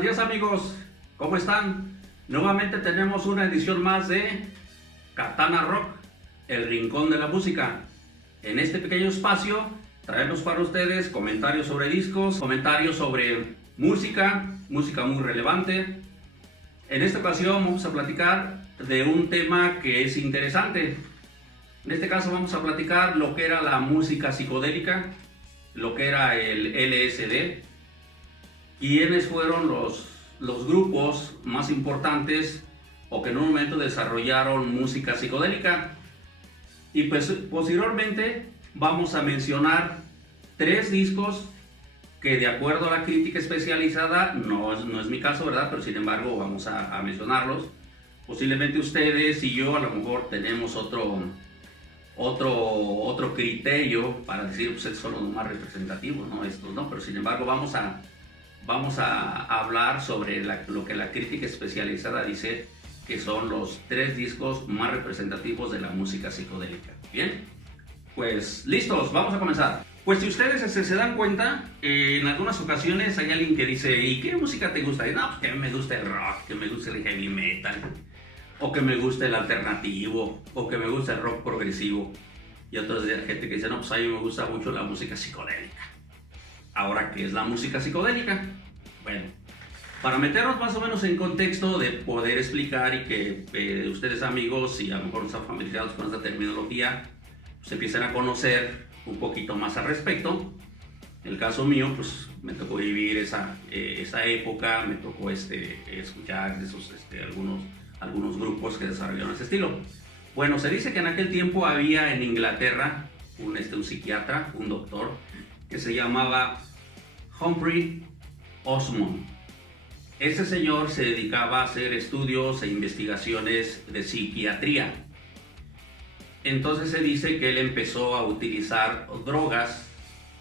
Buenos días amigos, ¿cómo están? Nuevamente tenemos una edición más de Katana Rock, el rincón de la música. En este pequeño espacio traemos para ustedes comentarios sobre discos, comentarios sobre música muy relevante. En esta ocasión vamos a platicar de un tema que es interesante. En este caso vamos a platicar lo que era la música psicodélica, lo que era el LSD, quiénes fueron los grupos más importantes o que en un momento desarrollaron música psicodélica. Y pues posteriormente vamos a mencionar 3 discos que, de acuerdo a la crítica especializada, no es mi caso, ¿verdad? Pero sin embargo vamos a mencionarlos. Posiblemente ustedes y yo a lo mejor tenemos otro criterio para decir, pues estos son los más representativos, ¿no? Estos, ¿no? Pero sin embargo vamos a hablar sobre lo que la crítica especializada dice que son los 3 discos más representativos de la música psicodélica. Bien, pues listos, vamos a comenzar. Pues si ustedes se dan cuenta, en algunas ocasiones hay alguien que dice, ¿y qué música te gusta? Y no, pues que me gusta el rock, que me gusta el heavy metal, o que me gusta el alternativo, o que me gusta el rock progresivo. Y otros de gente que dice, no, pues a mí me gusta mucho la música psicodélica. Ahora, ¿qué es la música psicodélica? Bueno, para meternos más o menos en contexto de poder explicar y que ustedes amigos y a lo mejor no están familiarizados con esta terminología, pues empiecen a conocer un poquito más al respecto. En el caso mío, pues me tocó vivir esa época, me tocó escuchar esos, algunos grupos que desarrollaron ese estilo. Bueno, se dice que en aquel tiempo había en Inglaterra un psiquiatra, un doctor, que se llamaba Humphrey Osmond. Ese señor se dedicaba a hacer estudios e investigaciones de psiquiatría. Entonces se dice que él empezó a utilizar drogas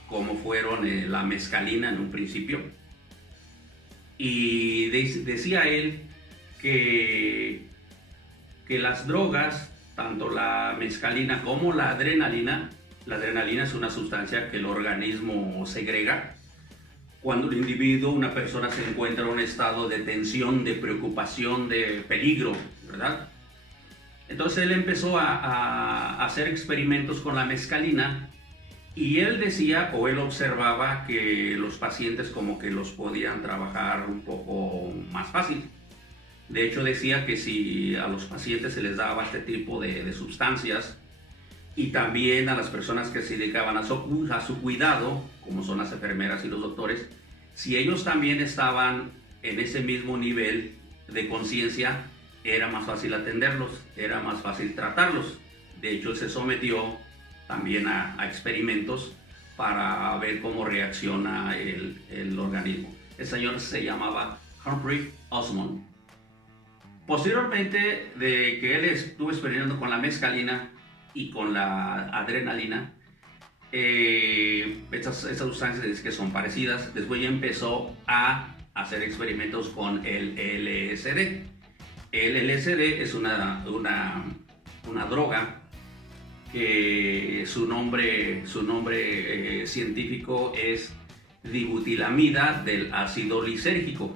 como fueron la mescalina en un principio. Y decía él que las drogas, tanto la mescalina como la adrenalina es una sustancia que el organismo segrega cuando el individuo, una persona, se encuentra en un estado de tensión, de preocupación, de peligro, ¿verdad? Entonces él empezó a hacer experimentos con la mescalina y él decía, o él observaba, que los pacientes como que los podían trabajar un poco más fácil. De hecho decía que si a los pacientes se les daba este tipo de sustancias, y también a las personas que se dedicaban a su cuidado, como son las enfermeras y los doctores, si ellos también estaban en ese mismo nivel de conciencia, era más fácil atenderlos, era más fácil tratarlos. De hecho, se sometió también a experimentos para ver cómo reacciona el organismo. El señor se llamaba Humphrey Osmond. Posteriormente de que él estuvo experimentando con la mescalina y con la adrenalina, estas sustancias que son parecidas, después ya empezó a hacer experimentos con el LSD. El LSD es una droga que su nombre científico es dibutilamida del ácido lisérgico.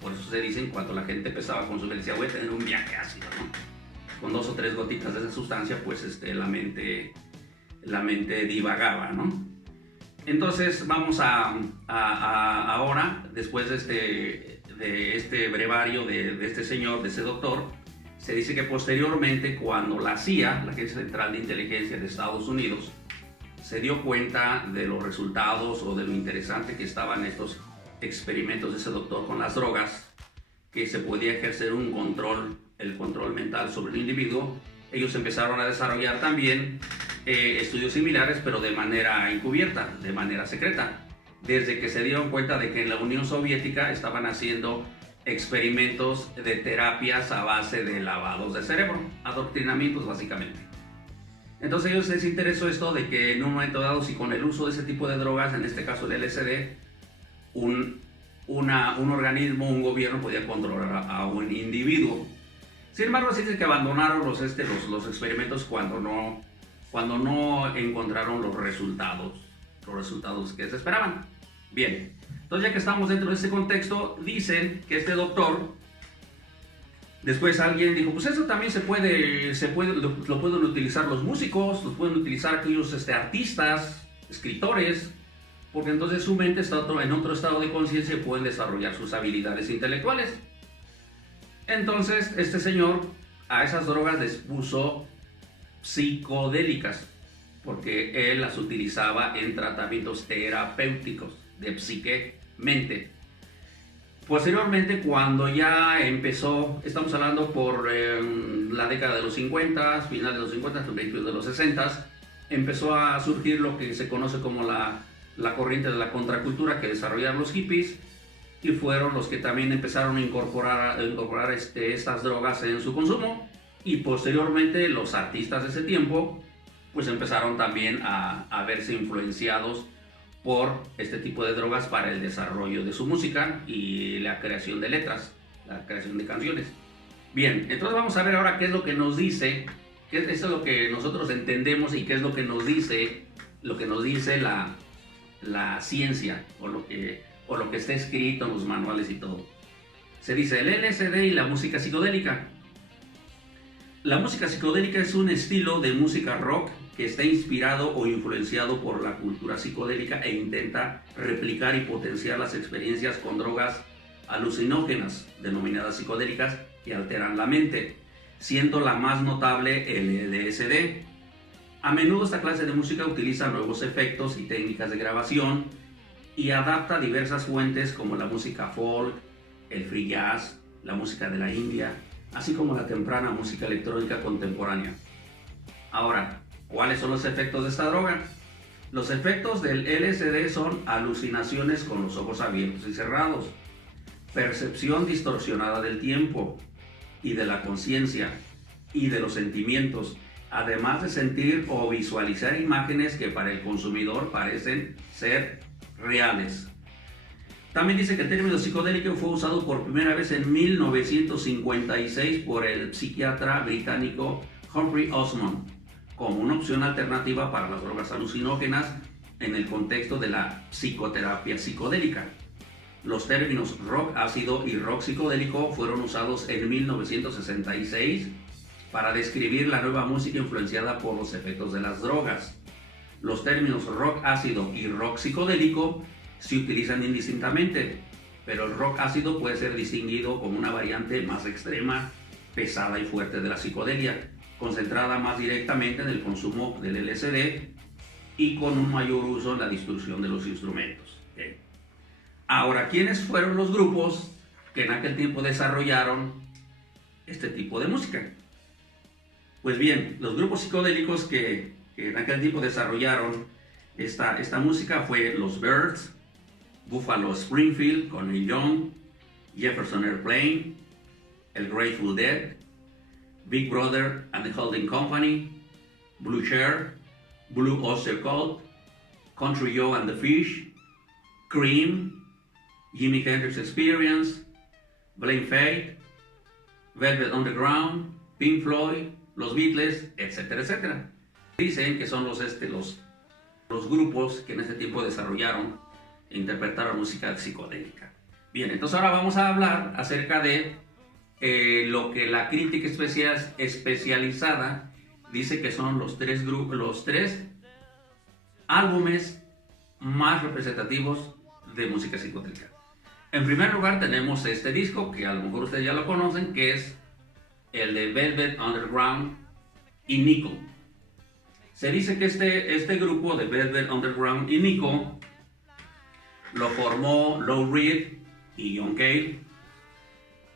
Por eso se dicen, cuando la gente empezaba a consumir, decía, voy a tener un viaje ácido, ¿no? Con 2 o 3 gotitas de esa sustancia, pues la mente divagaba, ¿no? Entonces vamos ahora, después de este brevario de este señor, de ese doctor, se dice que posteriormente, cuando la CIA, la Agencia Central de Inteligencia de Estados Unidos, se dio cuenta de los resultados o de lo interesante que estaban estos experimentos de ese doctor con las drogas, que se podía ejercer el control mental sobre el individuo, ellos empezaron a desarrollar también estudios similares, pero de manera encubierta, de manera secreta, desde que se dieron cuenta de que en la Unión Soviética estaban haciendo experimentos de terapias a base de lavados de cerebro, adoctrinamientos básicamente. Entonces a ellos les interesó esto de que en un momento dado, si con el uso de ese tipo de drogas, en este caso el LSD, un organismo, un gobierno podía controlar a un individuo. Sin embargo, se dice que abandonaron los experimentos cuando no encontraron los resultados que se esperaban. Bien, Entonces, ya que estamos dentro de ese contexto, dicen que este doctor, después alguien dijo, pues eso también lo pueden utilizar los músicos, lo pueden utilizar aquellos artistas, escritores, porque entonces su mente está en otro estado de conciencia y pueden desarrollar sus habilidades intelectuales. Entonces, este señor a esas drogas les puso psicodélicas, porque él las utilizaba en tratamientos terapéuticos de psique, mente. Posteriormente, cuando ya empezó, estamos hablando por la década de los 50, finales de los 50, principios de los 60, empezó a surgir lo que se conoce como la corriente de la contracultura que desarrollaron los hippies, y fueron los que también empezaron a incorporar estas drogas en su consumo, y posteriormente los artistas de ese tiempo pues empezaron también a verse influenciados por este tipo de drogas para el desarrollo de su música y la creación de letras, la creación de canciones. Bien, entonces vamos a ver ahora qué es lo que nos dice, qué es lo que nosotros entendemos y qué es lo que nos dice la ciencia o lo que está escrito en los manuales y todo. Se dice el LSD y la música psicodélica. La música psicodélica es un estilo de música rock que está inspirado o influenciado por la cultura psicodélica e intenta replicar y potenciar las experiencias con drogas alucinógenas, denominadas psicodélicas, que alteran la mente, siendo la más notable el LSD. A menudo esta clase de música utiliza nuevos efectos y técnicas de grabación y adapta diversas fuentes como la música folk, el free jazz, la música de la India, así como la temprana música electrónica contemporánea. Ahora, ¿cuáles son los efectos de esta droga? Los efectos del LSD son alucinaciones con los ojos abiertos y cerrados, percepción distorsionada del tiempo y de la conciencia y de los sentimientos, además de sentir o visualizar imágenes que para el consumidor parecen ser reales. También dice que el término psicodélico fue usado por primera vez en 1956 por el psiquiatra británico Humphrey Osmond como una opción alternativa para las drogas alucinógenas en el contexto de la psicoterapia psicodélica. Los términos rock ácido y rock psicodélico fueron usados en 1966 para describir la nueva música influenciada por los efectos de las drogas. Los términos rock ácido y rock psicodélico se utilizan indistintamente, pero el rock ácido puede ser distinguido como una variante más extrema, pesada y fuerte de la psicodelia, concentrada más directamente en el consumo del LSD y con un mayor uso en la distorsión de los instrumentos. Ahora, ¿quiénes fueron los grupos que en aquel tiempo desarrollaron este tipo de música? Pues bien, los grupos psicodélicos que en aquel tiempo desarrollaron esta música fue los Byrds, Buffalo Springfield con Neil Young, Jefferson Airplane, el Grateful Dead, Big Brother and the Holding Company, Blue Cheer, Blue Oyster Cult, Country Joe and the Fish, Cream, Jimi Hendrix Experience, Blind Faith, Velvet Underground, Pink Floyd, los Beatles, etcétera, etcétera. Dicen que son los grupos que en este tiempo desarrollaron e interpretaron música psicodélica. Bien, entonces ahora vamos a hablar acerca de lo que la crítica especializada dice que son los tres álbumes más representativos de música psicodélica. En primer lugar tenemos este disco, que a lo mejor ustedes ya lo conocen, que es el de Velvet Underground y Nico. Se dice que este grupo de Velvet Underground y Nico lo formó Lou Reed y John Cale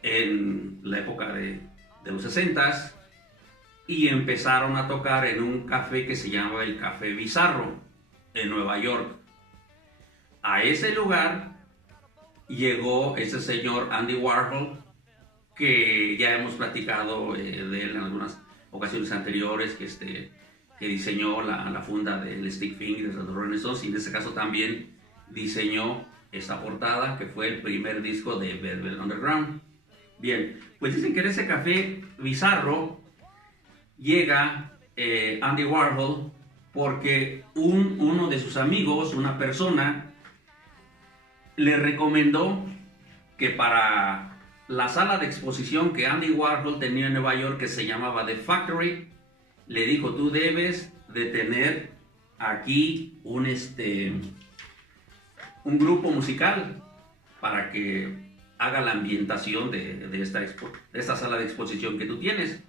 en la época de los 60s y empezaron a tocar en un café que se llama el Café Bizarro en Nueva York. A ese lugar llegó ese señor Andy Warhol, que ya hemos platicado de él en algunas ocasiones anteriores, que diseñó la funda del Stick Fingers de los Rolling Stones, y en este caso también diseñó esta portada, que fue el primer disco de Velvet Underground. Bien, pues dicen que en ese Café Bizarro llega Andy Warhol porque uno de sus amigos, una persona, le recomendó que para la sala de exposición que Andy Warhol tenía en Nueva York, que se llamaba The Factory, le dijo, tú debes de tener aquí un grupo musical para que haga la ambientación de esta sala de exposición que tú tienes.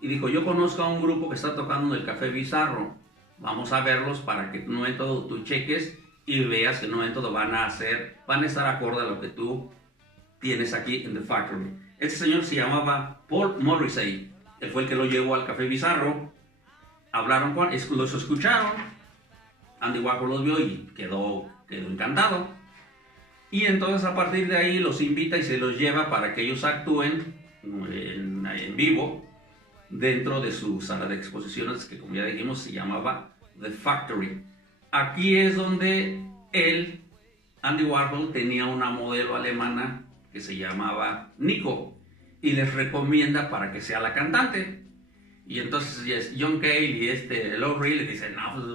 Y dijo, yo conozco a un grupo que está tocando en el Café Bizarro, vamos a verlos para que no en todo tú cheques y veas que no en todo van a estar acorde a lo que tú tienes aquí en The Factory. Este señor se llamaba Paul Morrissey, él fue el que lo llevó al Café Bizarro, hablaron los escucharon, Andy Warhol los vio y quedó encantado. Y entonces a partir de ahí los invita y se los lleva para que ellos actúen en vivo dentro de su sala de exposiciones, que como ya dijimos se llamaba The Factory. Aquí es donde Andy Warhol, tenía una modelo alemana que se llamaba Nico y les recomienda para que sea la cantante. Y entonces John Cale y Lou Reed le dicen, no, pues,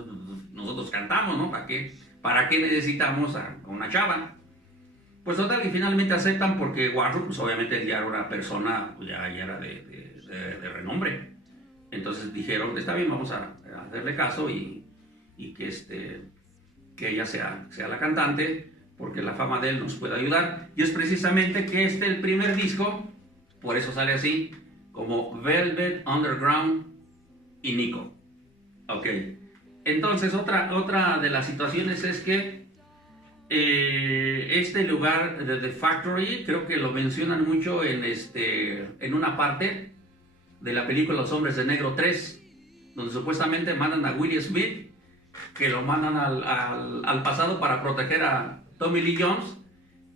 nosotros cantamos, ¿no? ¿Para qué necesitamos a una chava? Pues total, que finalmente aceptan porque Warhol, pues obviamente ya era una persona, pues, ya era de renombre. Entonces dijeron, está bien, vamos a hacerle caso y que ella sea la cantante, porque la fama de él nos puede ayudar. Y es precisamente que el primer disco, por eso sale así, como Velvet Underground y Nico. Ok. Entonces otra de las situaciones es que este lugar de The Factory, creo que lo mencionan mucho en una parte de la película Los Hombres de Negro 3, donde supuestamente mandan a Willie Smith, que lo mandan al pasado para proteger a Tommy Lee Jones,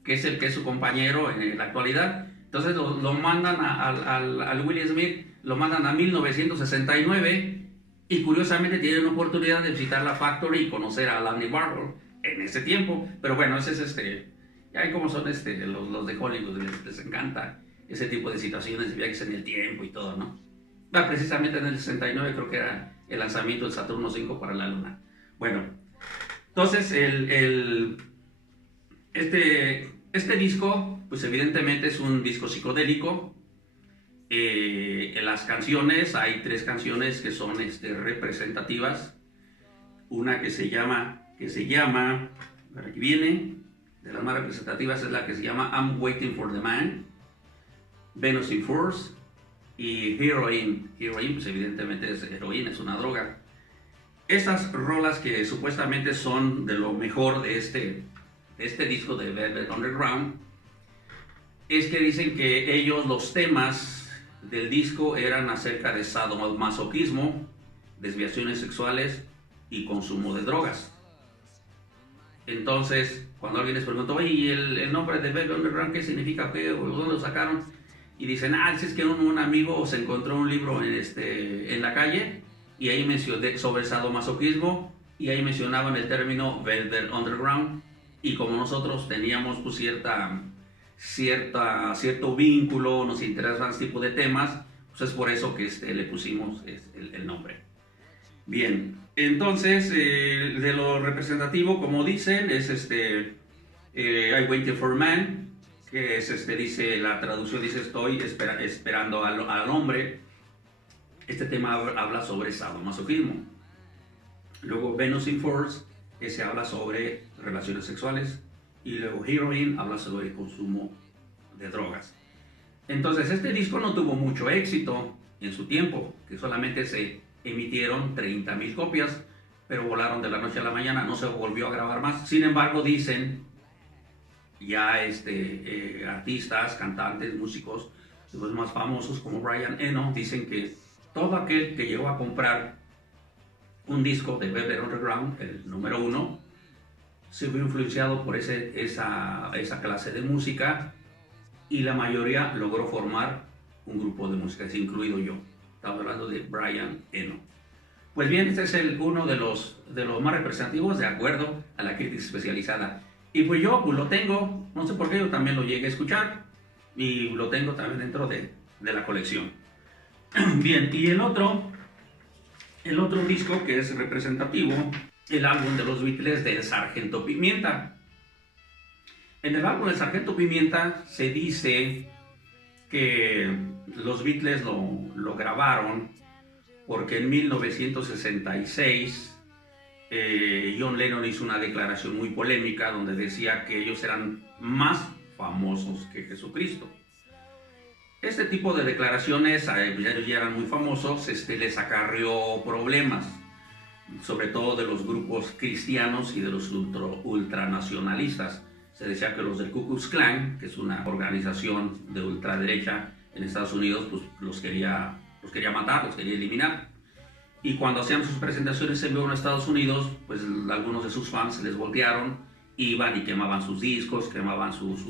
que es su compañero en la actualidad. Entonces lo mandan al Willie Smith, lo mandan a 1969, y curiosamente tienen oportunidad de visitar la Factory y conocer a Andy Warhol en ese tiempo. Pero bueno, ese es ya como son los de Hollywood, les encanta ese tipo de situaciones de viajes en el tiempo y todo, ¿no? Precisamente en el 69 creo que era el lanzamiento del Saturno 5 para la Luna. Bueno, entonces este disco, pues evidentemente es un disco psicodélico. En las canciones, hay 3 canciones que son representativas. Una que se llama, aquí viene, de las más representativas es la que se llama I'm Waiting for the Man, Venus in Furs y Heroin. Heroin, pues evidentemente es heroína, es una droga. Esas rolas que supuestamente son de lo mejor de este disco de Velvet Underground, es que dicen que ellos, los temas del disco eran acerca de sadomasoquismo, desviaciones sexuales y consumo de drogas. Entonces, cuando alguien les preguntó, ¿y el nombre de Velvet Underground qué significa? ¿Qué, o dónde lo sacaron? Y dicen, es que un amigo se encontró un libro en la calle y ahí mencioné sobre el sadomasoquismo y ahí mencionaban el término Velvet Underground, y como nosotros teníamos pues cierto vínculo, nos interesan este tipo de temas, pues es por eso que le pusimos el nombre. Bien, entonces de lo representativo, como dicen, es I Waited for Man, que es dice, la traducción dice estoy esperando al hombre. Este tema habla sobre sadomasoquismo. Luego Venus in Furs, que se habla sobre relaciones sexuales, y luego Heroin habla sobre el consumo de drogas. Entonces este disco no tuvo mucho éxito en su tiempo, que solamente se emitieron 30,000 copias, pero volaron de la noche a la mañana, no se volvió a grabar más. Sin embargo, dicen ya artistas, cantantes, músicos, los más famosos como Brian Eno, dicen que todo aquel que llegó a comprar un disco de Velvet Underground, el número 1, se vio influenciado por esa clase de música, y la mayoría logró formar un grupo de música, incluido yo. Estamos hablando de Brian Eno. Pues bien, este es uno de los más representativos de acuerdo a la crítica especializada. Y pues yo lo tengo, no sé por qué, yo también lo llegué a escuchar y lo tengo también dentro de la colección. Bien, y el otro disco que es representativo, el álbum de los Beatles del Sargento Pimienta. En el álbum El Sargento Pimienta se dice que los Beatles lo grabaron porque en 1966 John Lennon hizo una declaración muy polémica donde decía que ellos eran más famosos que Jesucristo. Este tipo de declaraciones, ellos ya eran muy famosos, les acarrió problemas, sobre todo de los grupos cristianos y de los ultranacionalistas. Se decía que los del Ku Klux Klan, que es una organización de ultraderecha en Estados Unidos, pues los quería matar, los quería eliminar. Y cuando hacían sus presentaciones en vivo en Estados Unidos, pues algunos de sus fans se les voltearon, iban y quemaban sus discos, quemaban sus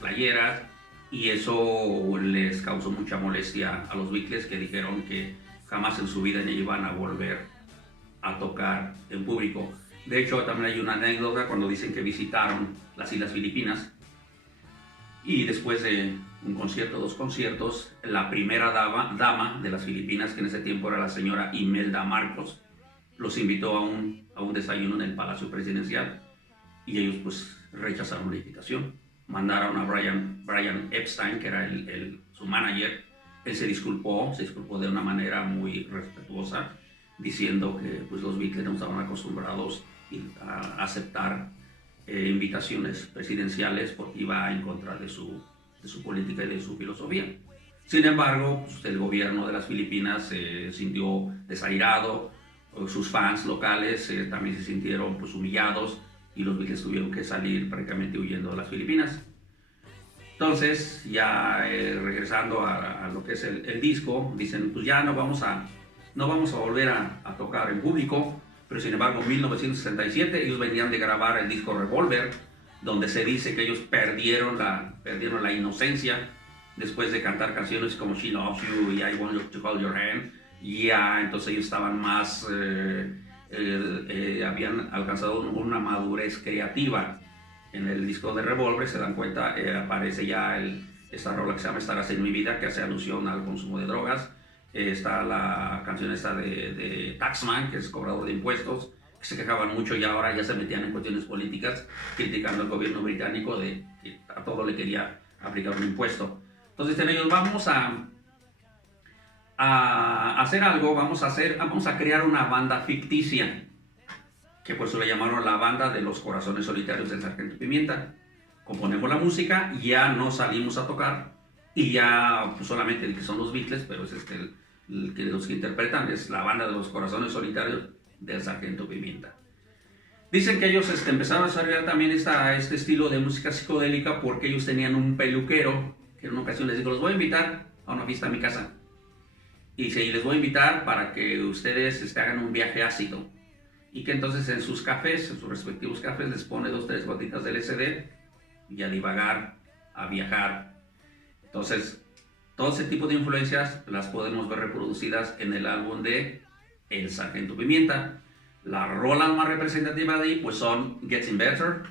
playeras, y eso les causó mucha molestia a los Beatles, que dijeron que jamás en su vida ni iban a volver a tocar en público. De hecho, también hay una anécdota cuando dicen que visitaron las Islas Filipinas y después de un concierto, 2 conciertos, la primera dama de las Filipinas, que en ese tiempo era la señora Imelda Marcos, los invitó a un desayuno en el Palacio Presidencial y ellos pues rechazaron la invitación. Mandaron a Brian Epstein, que era su manager. Él se disculpó de una manera muy respetuosa, diciendo que pues, los Beatles no estaban acostumbrados a aceptar invitaciones presidenciales porque iba en contra de su política y de su filosofía. Sin embargo, pues, el gobierno de las Filipinas se sintió desairado, sus fans locales también se sintieron pues, humillados, y los Beatles tuvieron que salir prácticamente huyendo de las Filipinas. Entonces, ya regresando a lo que es el disco, dicen, pues ya no vamos a volver a tocar en público, pero sin embargo en 1967 ellos venían de grabar el disco Revolver, donde se dice que ellos perdieron la inocencia después de cantar canciones como She Loves You y I Want to Hold Your Hand. Ya entonces ellos estaban más, habían alcanzado una madurez creativa. En el disco de Revolver, se dan cuenta, aparece ya esta rola que se llama Estarás en mi vida, que hace alusión al consumo de drogas. Está la canción esta de Taxman, que es cobrador de impuestos, que se quejaban mucho y ahora ya se metían en cuestiones políticas, criticando al gobierno británico de que a todo le quería aplicar un impuesto. Entonces en ellos vamos a hacer algo, vamos a crear una banda ficticia, que por eso le llamaron la banda de los corazones solitarios del Sargento Pimienta. Componemos la música, ya no salimos a tocar, y ya pues, solamente el que son los Beatles, pero es los que interpretan, es la banda de los corazones solitarios del Sargento Pimienta. Dicen que ellos empezaron a desarrollar también este estilo de música psicodélica porque ellos tenían un peluquero, que en una ocasión les dijo, los voy a invitar a una fiesta a mi casa, y les voy a invitar para que ustedes hagan un viaje ácido, y que entonces en sus cafés, en sus respectivos cafés, les pone 2 o 3 gotitas de LSD y a divagar, a viajar. Entonces, todo ese tipo de influencias las podemos ver reproducidas en el álbum de El Sargento Pimienta. Las rolas más representativas de ahí pues son Getting Better,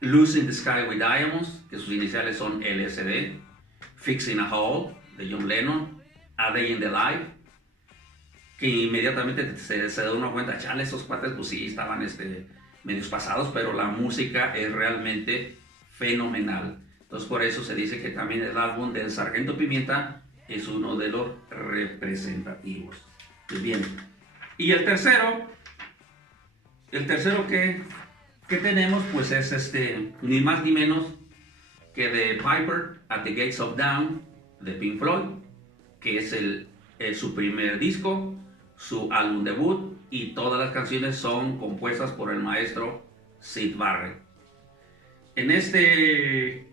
Losing the Sky with Diamonds, que sus iniciales son LSD, Fixing a Hole, de John Lennon, A Day in the Life, que inmediatamente se da uno cuenta, chale, esos cuates pues sí estaban medios pasados, pero la música es realmente fenomenal. Entonces por eso se dice que también el álbum del Sargento Pimienta es uno de los representativos. Pues bien, y el tercero que tenemos pues es ni más ni menos que The Piper at the Gates of Dawn de Pink Floyd, que es su primer disco, su álbum debut, y todas las canciones son compuestas por el maestro Syd Barrett. En este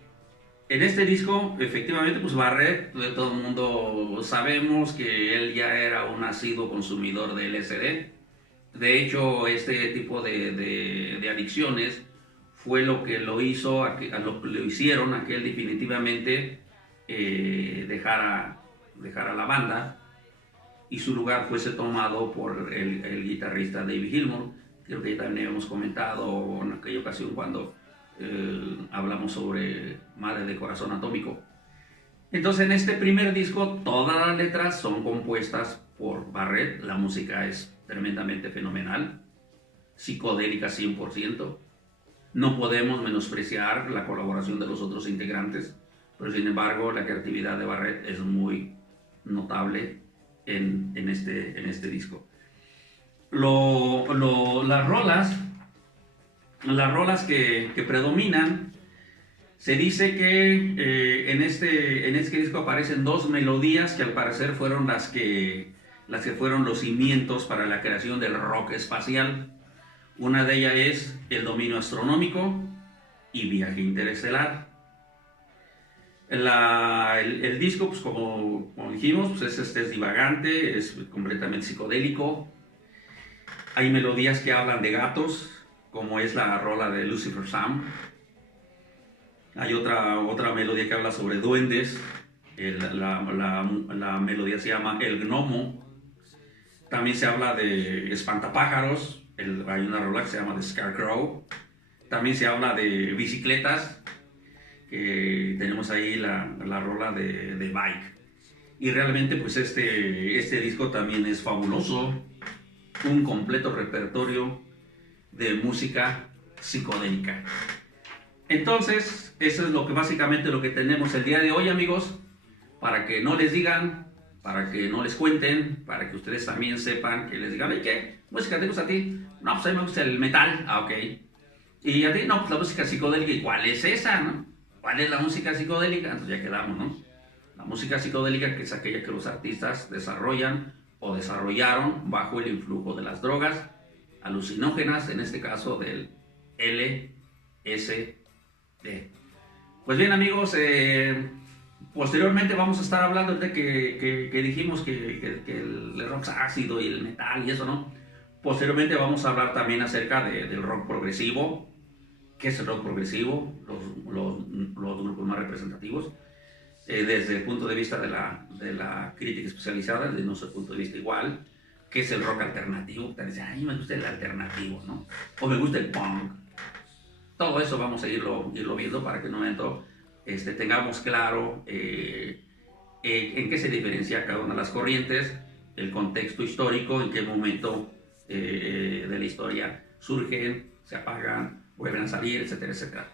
disco, efectivamente, pues Barrett, todo el mundo sabemos que él ya era un asiduo consumidor de LSD. De hecho, este tipo de adicciones fue lo que lo hicieron a que él definitivamente dejara la banda y su lugar fuese tomado por el guitarrista David Gilmour. Creo que también hemos comentado en aquella ocasión cuando hablamos sobre Madre de Corazón Atómico. Entonces en este primer disco todas las letras son compuestas por Barrett. La música es tremendamente fenomenal, psicodélica 100%. No podemos menospreciar la colaboración de los otros integrantes, pero sin embargo la creatividad de Barrett es muy notable en este disco. Las rolas que predominan, se dice que en este disco aparecen dos melodías que al parecer fueron las que fueron los cimientos para la creación del rock espacial. Una de ellas es El dominio astronómico y Viaje interestelar. El disco, pues como dijimos, pues es divagante, es completamente psicodélico. Hay melodías que hablan de gatos, como es la rola de Lucifer Sam. Hay otra melodía que habla sobre duendes. La melodía se llama El Gnomo. También se habla de espantapájaros. Hay una rola que se llama The Scarecrow. También se habla de bicicletas. Tenemos ahí la rola de Bike. Y realmente pues este disco también es fabuloso. Un completo repertorio de música psicodélica. Entonces, eso es básicamente lo que tenemos el día de hoy, amigos, para que no les digan, para que no les cuenten, para que ustedes también sepan, que les digan, ¿qué música te gusta a ti? No, pues a mí me gusta el metal, ok. Y a ti, no, pues la música psicodélica, ¿y cuál es esa, no? ¿Cuál es la música psicodélica? Entonces ya quedamos, ¿no? La música psicodélica, que es aquella que los artistas desarrollan o desarrollaron bajo el influjo de las drogas alucinógenas, en este caso del LSD. Pues bien, amigos, posteriormente vamos a estar hablando de que dijimos que el rock es ácido y el metal y eso, ¿no? Posteriormente vamos a hablar también acerca del rock progresivo. ¿Qué es el rock progresivo? Los grupos más representativos. Desde el punto de vista de la crítica especializada, desde nuestro punto de vista igual. ¿Qué es el rock alternativo? Te dicen, a mí me gusta el alternativo, ¿no? O me gusta el punk. Todo eso vamos a irlo viendo para que en un momento tengamos claro en qué se diferencia cada una de las corrientes, el contexto histórico, en qué momento de la historia surgen, se apagan, vuelven a salir, etcétera, etcétera.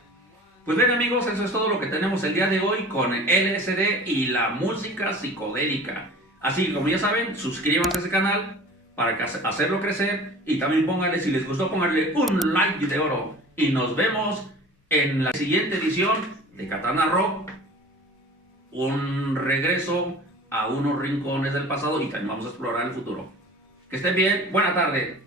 Pues bien, amigos, eso es todo lo que tenemos el día de hoy con el LSD y la música psicodélica. Así que, como ya saben, suscríbanse a este canal para hacerlo crecer, y también pónganle, si les gustó, pónganle un like de oro. Y nos vemos en la siguiente edición de Katana Rock, un regreso a unos rincones del pasado, y también vamos a explorar el futuro. Que estén bien, buena tarde.